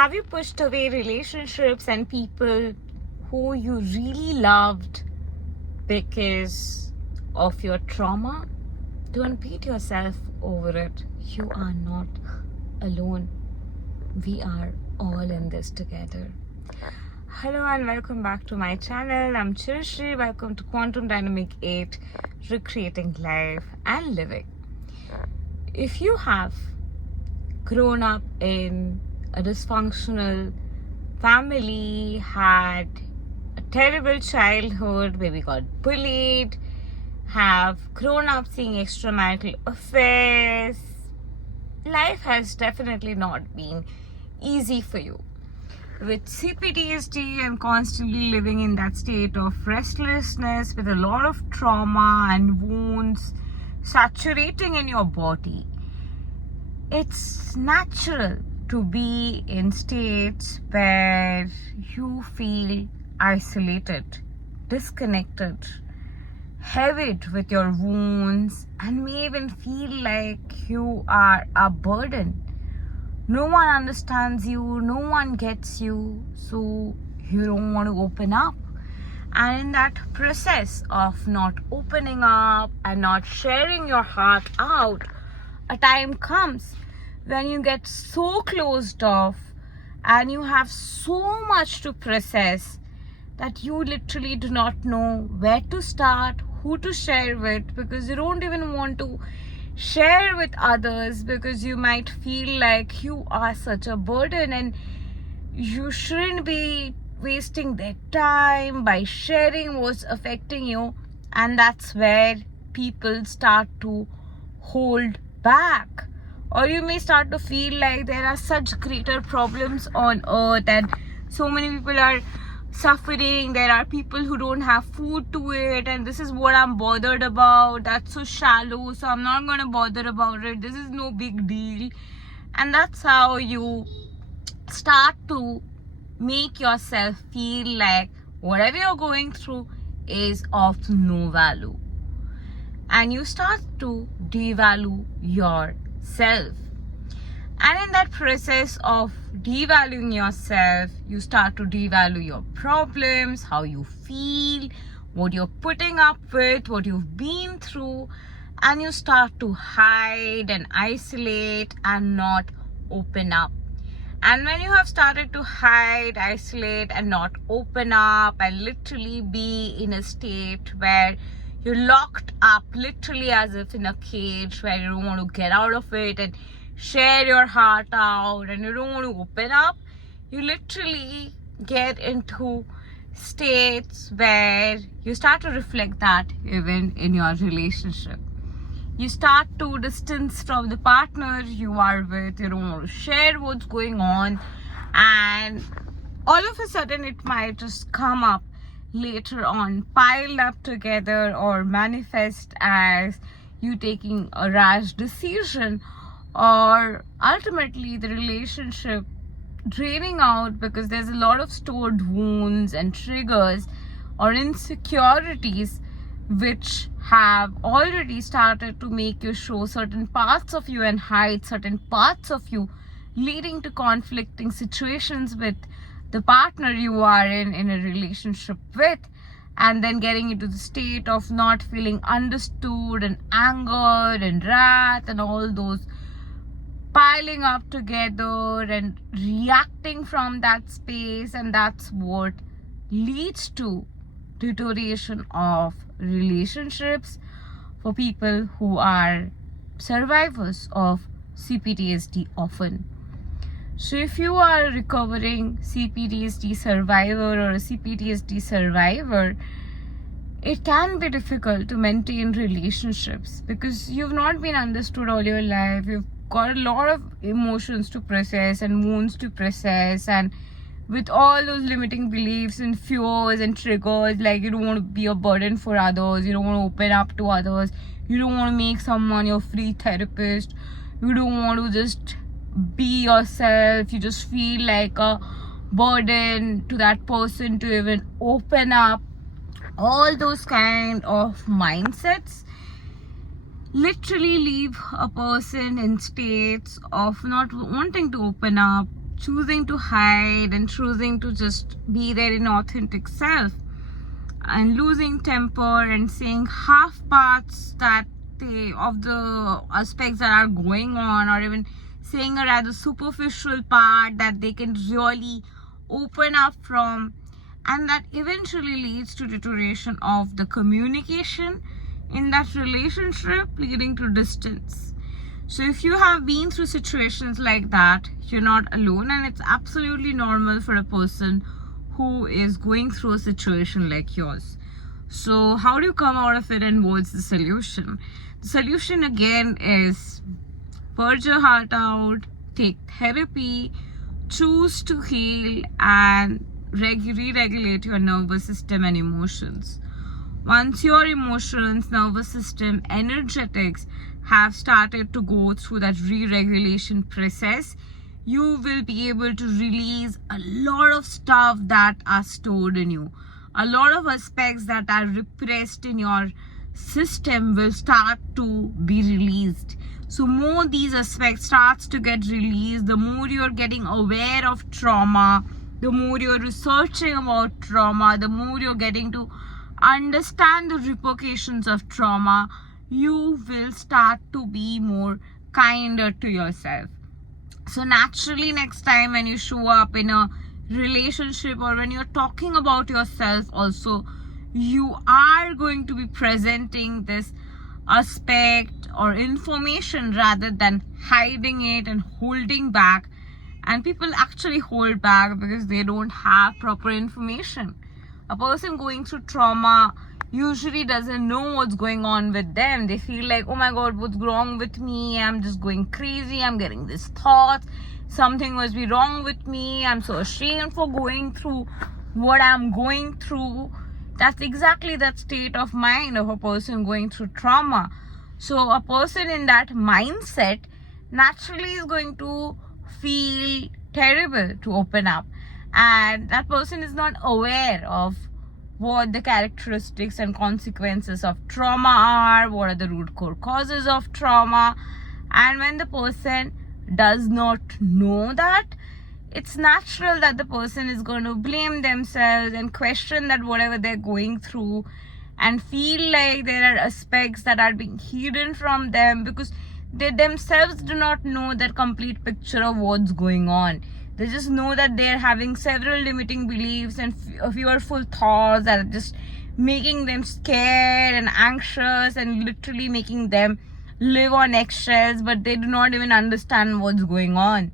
Have you pushed away relationships and people who you really loved because of your trauma? Don't beat yourself over it. You are not alone. We are all in this together. Hello and welcome back to my channel. I'm Chirshri. Welcome to Quantum Dynamic 8, Recreating Life and Living. If you have grown up in a dysfunctional family, had a terrible childhood, maybe got bullied, have grown up seeing extramarital affairs, life has definitely not been easy for you. With CPTSD and constantly living in that state of restlessness with a lot of trauma and wounds saturating in your body, it's natural to be in states where you feel isolated, disconnected, heavy with your wounds, and may even feel like you are a burden. No one understands you, no one gets you, so you don't want to open up. And in that process of not opening up and not sharing your heart out, a time comes when you get so closed off and you have so much to process that you literally do not know where to start, who to share with, because you don't even want to share with others because you might feel like you are such a burden and you shouldn't be wasting their time by sharing what's affecting you. And that's where people start to hold back, or you may start to feel like there are such greater problems on earth and so many people are suffering. There are people who don't have food to eat, and this is what I'm bothered about. That's so shallow, so I'm not going to bother about it. This is no big deal. And that's how you start to make yourself feel like whatever you're going through is of no value, and you start to devalue yourself. And in that process of devaluing yourself, you start to devalue your problems, how you feel, what you're putting up with, what you've been through, and you start to hide and isolate and not open up. And when you have started to hide, isolate, and not open up, and literally be in a state where you're locked up, literally as if in a cage where you don't want to get out of it and share your heart out, and you don't want to open up, you literally get into states where you start to reflect that even in your relationship. You start to distance from the partner you are with. You don't want to share what's going on, and all of a sudden it might just come up later on, piled up together, or manifest as you taking a rash decision, or ultimately the relationship draining out because there's a lot of stored wounds and triggers or insecurities which have already started to make you show certain parts of you and hide certain parts of you, leading to conflicting situations with the partner you are in a relationship with, and then getting into the state of not feeling understood and angered and wrath and all those piling up together and reacting from that space. And that's what leads to deterioration of relationships for people who are survivors of CPTSD often. So if you are a recovering CPTSD survivor or a CPTSD survivor, it can be difficult to maintain relationships because you've not been understood all your life. You've got a lot of emotions to process and wounds to process, and with all those limiting beliefs and fears and triggers, like you don't want to be a burden for others, you don't want to open up to others, you don't want to make someone your free therapist, you don't want to just be yourself, you just feel like a burden to that person to even open up. All those kind of mindsets literally leave a person in states of not wanting to open up, choosing to hide and choosing to just be their inauthentic self, and losing temper and saying half parts that of the aspects that are going on, or even saying a rather superficial part that they can really open up from, and that eventually leads to deterioration of the communication in that relationship, leading to distance. So if you have been through situations like that, you're not alone, and it's absolutely normal for a person who is going through a situation like yours. So how do you come out of it, and what's the solution? The solution again is purge your heart out, take therapy, choose to heal, and re-regulate your nervous system and emotions. Once your emotions, nervous system, energetics have started to go through that re-regulation process, you will be able to release a lot of stuff that are stored in you. A lot of aspects that are repressed in your system will start to be released. So more these aspects starts to get released, the more you're getting aware of trauma, the more you're researching about trauma, the more you're getting to understand the repercussions of trauma, you will start to be more kinder to yourself. So naturally, next time when you show up in a relationship, or when you're talking about yourself also, you are going to be presenting this aspect or information rather than hiding it and holding back. And people actually hold back because they don't have proper information. A person going through trauma usually doesn't know what's going on with them. They feel like, oh my god, what's wrong with me? I'm just going crazy. I'm getting these thoughts. Something must be wrong with me. I'm so ashamed for going through what I'm going through. That's exactly that state of mind of a person going through trauma. So a person in that mindset naturally is going to feel terrible to open up, and that person is not aware of what the characteristics and consequences of trauma are, what are the root core causes of trauma. And when the person does not know that, it's natural that the person is going to blame themselves and question that whatever they're going through, and feel like there are aspects that are being hidden from them because they themselves do not know that complete picture of what's going on. They just know that they're having several limiting beliefs and fearful thoughts that are just making them scared and anxious and literally making them live on eggshells, but they do not even understand what's going on.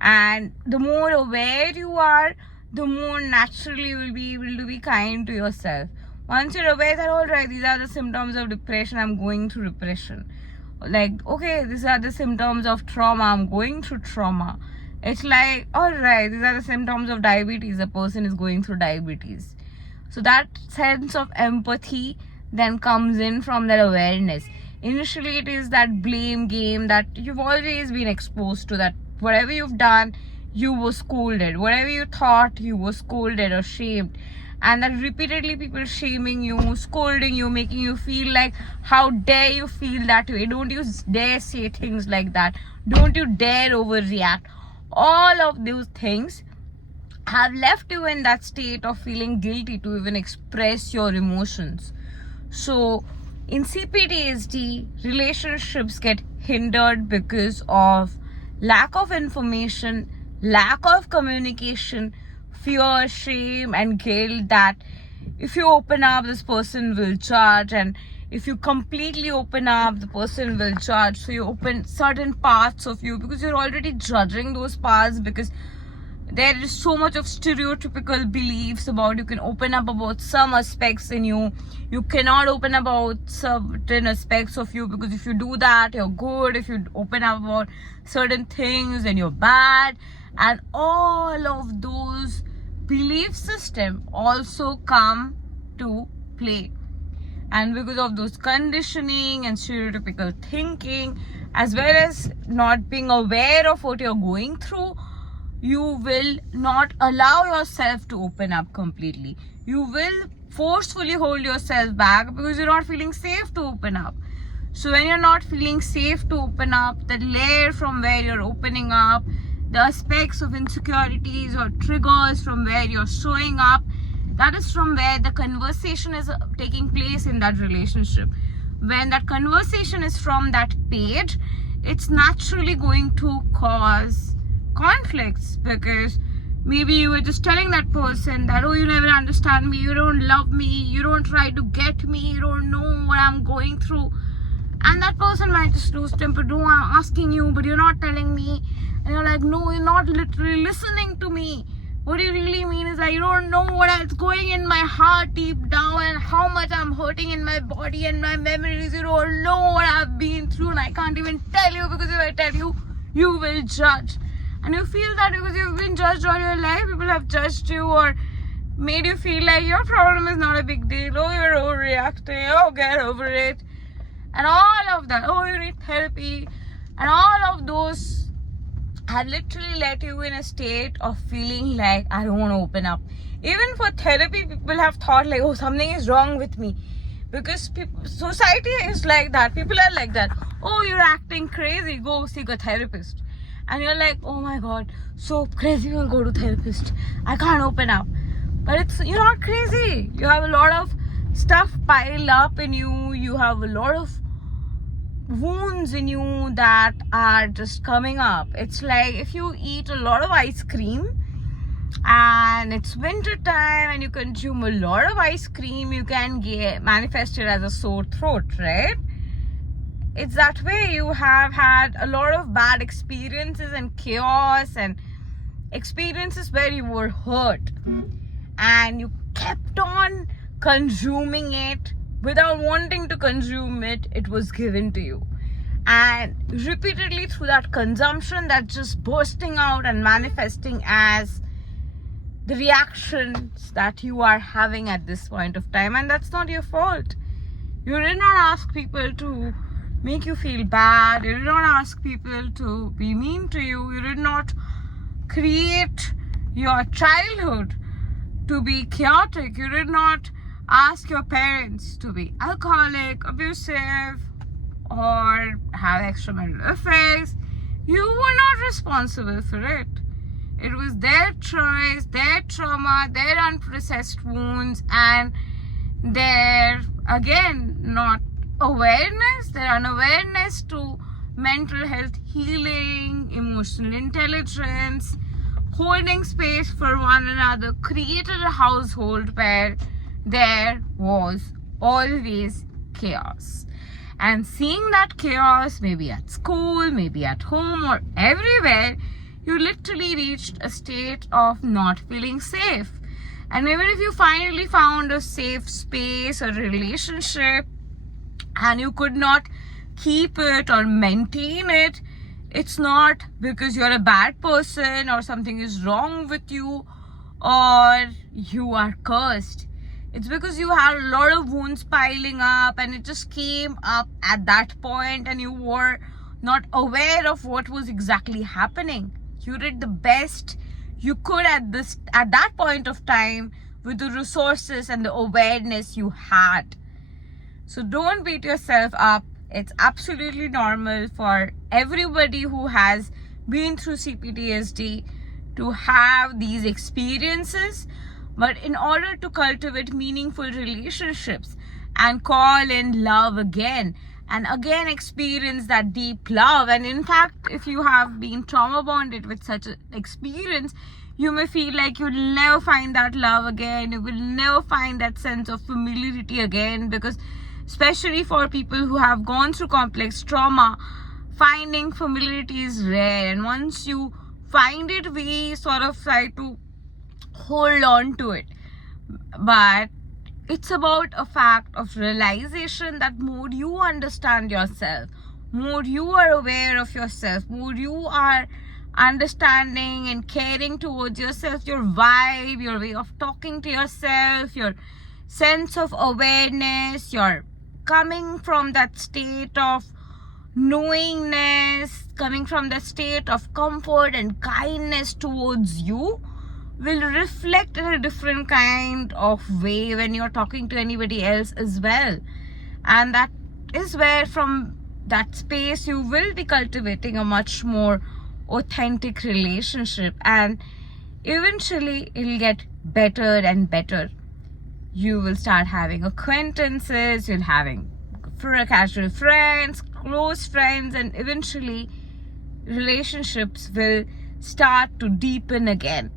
And the more aware you are, the more naturally you will be able to be kind to yourself. Once you're aware that, all right, these are the symptoms of depression, I'm going through depression. Like, okay, these are the symptoms of trauma, I'm going through trauma. It's like, all right, these are the symptoms of diabetes, a person is going through diabetes. So that sense of empathy then comes in from that awareness. Initially, it is that blame game that you've always been exposed to, that whatever you've done, you were scolded. Whatever you thought, you were scolded or shamed. And that repeatedly people shaming you, scolding you, making you feel like, how dare you feel that way? Don't you dare say things like that. Don't you dare overreact. All of those things have left you in that state of feeling guilty to even express your emotions. So in CPTSD, relationships get hindered because of lack of information, lack of communication, fear, shame, and guilt that if you open up, this person will judge, and if you completely open up, the person will judge. So you open certain parts of you because you're already judging those parts, because there is so much of stereotypical beliefs about you can open up about some aspects in you. You cannot open about certain aspects of you because if you do that, you're good. If you open up about certain things, then you're bad. And all of those belief system also come to play. And because of those conditioning and stereotypical thinking, as well as not being aware of what you're going through, you will not allow yourself to open up completely. You will forcefully hold yourself back because you're not feeling safe to open up. So when you're not feeling safe to open up, the layer from where you're opening up, the aspects of insecurities or triggers from where you're showing up, that is from where the conversation is taking place in that relationship. When that conversation is from that page, it's naturally going to cause conflicts, because maybe you were just telling that person that, oh, you never understand me, you don't love me, you don't try to get me, you don't know what I'm going through. And that person might just lose temper. No, I'm asking you, but you're not telling me. And you're like, no, you're not literally listening to me. What you really mean is that you don't know what's going in my heart deep down and how much I'm hurting in my body and my memories. You don't know what I've been through, and I can't even tell you, because if I tell you, you will judge. And you feel that because you've been judged all your life, people have judged you or made you feel like your problem is not a big deal. Oh, you're overreacting. Oh, get over it. And all of that. Oh, you need therapy. And all of those have literally led you in a state of feeling like, I don't want to open up. Even for therapy, people have thought like, oh, something is wrong with me. Because society is like that. People are like that. Oh, you're acting crazy. Go seek a therapist. And you're like, oh my God, so crazy, you'll go to therapist. I can't open up. But you're not crazy. You have a lot of stuff piled up in you. You have a lot of wounds in you that are just coming up. It's like if you eat a lot of ice cream and it's winter time and you consume a lot of ice cream, you can get manifested as a sore throat, right? It's that way. You have had a lot of bad experiences and chaos and experiences where you were hurt and you kept on consuming it without wanting to consume it. It was given to you, and repeatedly through that consumption, that's just bursting out and manifesting as the reactions that you are having at this point of time. And that's not your fault. You did not ask people to make you feel bad. You did not ask people to be mean to you. You did not create your childhood to be chaotic. You did not ask your parents to be alcoholic, abusive, or have extramarital affairs. You were not responsible for it. It was their choice, their trauma, their unprocessed wounds, and their, again, not awareness, their unawareness to mental health healing, emotional intelligence, holding space for one another, created a household where there was always chaos. And seeing that chaos, maybe at school, maybe at home, or everywhere, you literally reached a state of not feeling safe. And even if you finally found a safe space or relationship and you could not keep it or maintain it, it's not because you're a bad person or something is wrong with you or you are cursed. It's because you had a lot of wounds piling up and it just came up at that point and you were not aware of what was exactly happening. You did the best you could at that point of time with the resources and the awareness you had. So don't beat yourself up. It's absolutely normal for everybody who has been through CPTSD to have these experiences. But in order to cultivate meaningful relationships and call in love again and again experience that deep love, and in fact, if you have been trauma bonded with such an experience, you may feel like you'll never find that love again. You will never find that sense of familiarity again, because especially for people who have gone through complex trauma, finding familiarity is rare. And once you find it, we sort of try to hold on to it. But it's about a fact of realization that more you understand yourself, more you are aware of yourself, more you are understanding and caring towards yourself, your vibe, your way of talking to yourself, your sense of awareness, you're coming from that state of knowingness, coming from the state of comfort and kindness towards you, will reflect in a different kind of way when you're talking to anybody else as well. And that is where from that space you will be cultivating a much more authentic relationship, and eventually it'll get better and better. You will start having acquaintances, you'll having casual friends, close friends, and eventually relationships will start to deepen again.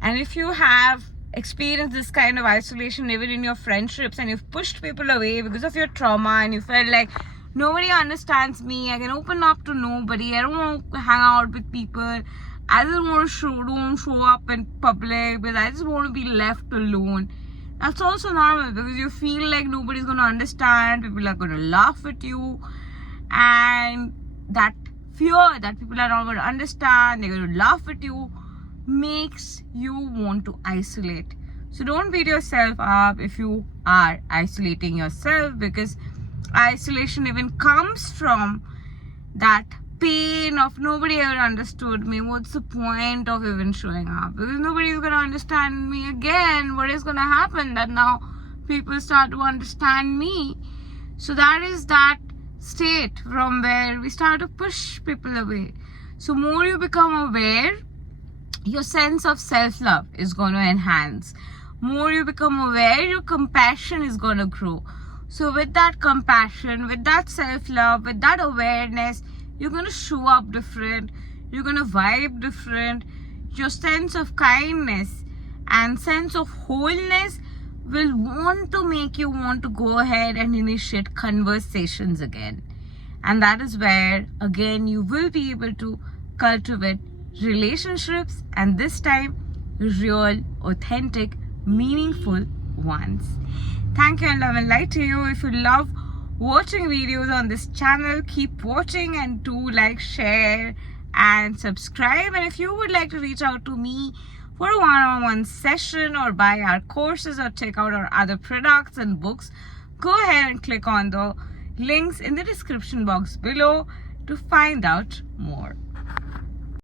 And if you have experienced this kind of isolation even in your friendships, and you've pushed people away because of your trauma, and you felt like nobody understands me, I can open up to nobody, I don't want to hang out with people, I just want to don't show up in public because I just want to be left alone. That's also normal, because you feel like nobody's going to understand, people are going to laugh at you, and that fear that people are not going to understand, they're going to laugh at you, makes you want to isolate. So don't beat yourself up if you are isolating yourself, because isolation even comes from that pain of nobody ever understood me. What's the point of even showing up? Because nobody's going to understand me again. What is going to happen that now people start to understand me? So that is that state from where we start to push people away. So more you become aware, your sense of self-love is going to enhance. More you become aware, your compassion is going to grow. So with that compassion, with that self-love, with that awareness, you're going to show up different, you're going to vibe different. Your sense of kindness and sense of wholeness will want to make you want to go ahead and initiate conversations again. And that is where again you will be able to cultivate relationships, and this time real, authentic, meaningful ones. Thank you, and love and light to you. If you love watching videos on this channel, keep watching, and do like, share and subscribe. And if you would like to reach out to me for a one-on-one session, or buy our courses, or check out our other products and books, go ahead and click on the links in the description box below to find out more.